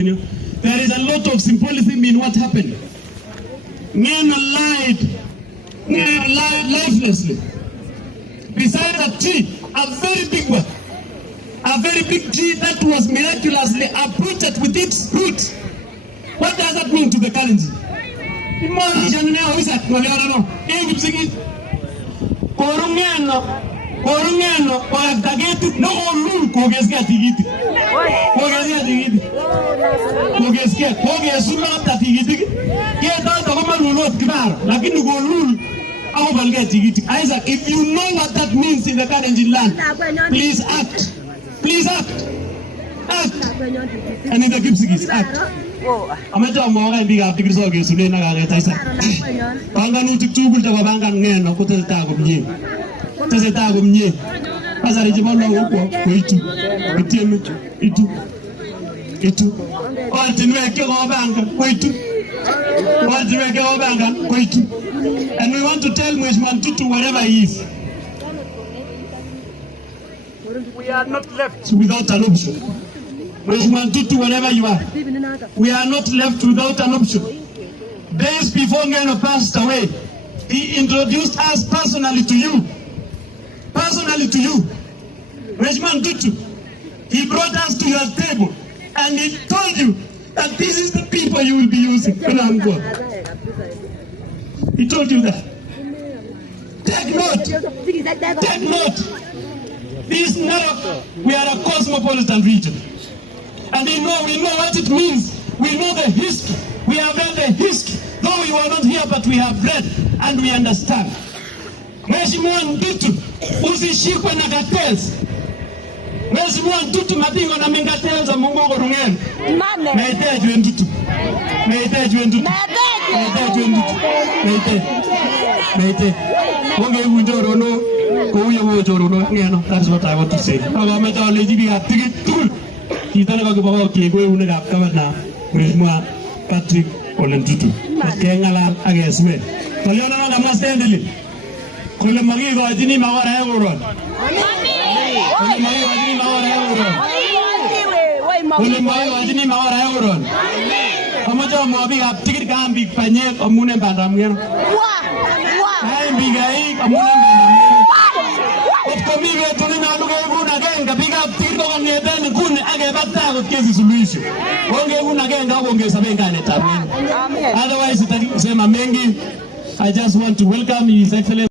There is a lot of symbolism in what happened. Men lied lifelessly. Beside a tree, a very big one, a very big tree that was miraculously uprooted with its roots. What does that mean to the Kalenjin? Korungeno wakageti no olul kogesikia tigiti. Kogesikia tigiti. Kogesikia kogesuma hata tigiti. Kieta kama lulot kibara lakini golul au balge tigiti. Isaac, if you know what that means in the Kalenjin land, please act. Please act. Act. And in the Kipsigis, act. Amato amora ndiga tigriso gesule na gareta Isaac. Banganutik tugul tawa bangan ngeno kuteta gumye. Tazeta gumye. Pasari jibalo huko koitu. Kitienu itu. Altinweke go banga koitu. Altinweke go banga koitu. And we want to tell Mheshimiwa Tutu wherever he is, we are not left without an option. Mheshimiwa Tutu, wherever you are, we are not left without an option. Days before Ngeno passed away, he introduced us personally to you. Personally to you. Mheshimiwa Tutu, he brought us to your table and he told you that this is the people you will be using when I'm gone. He told you that. Take note. Take note. This narrow, we are a cosmopolitan region. And we know what it means. We know the history. We have read the history. Though we were not here, but we have read and we understand. Mheshimiwa Tutu, usishikwe na cartels. Mheshimiwa Tutu mabingo na mengatels za Mungu Rungeno. Naiteje Tutu. Naiteje Tutu. Naite. Wonge unjoro no. Kuya unjoro no ngeno. That's what I want to say. Aga meta leji bi atigi tul. Kitana ka baba ke go unega kama Mheshimiwa Patrick Ole Tutu. Kengala ageswe. Toliona na mastendeli. Kule magi go ajini mawara ya goron. Kule magi ajini mawara ya goron. Kule magi ajini mawara ya goron. Amajo mobi aptikir kambi panye amune bandam ngeno. Hai bigai amune bandam ngeno. Otkomi ve tuni nalu ge guna genga biga aptikir ko ngeden kun age batta ko kesi solution. Onge guna genga onge sabenga ne tamen. Otherwise itasema mengi. I just want to welcome His Excellency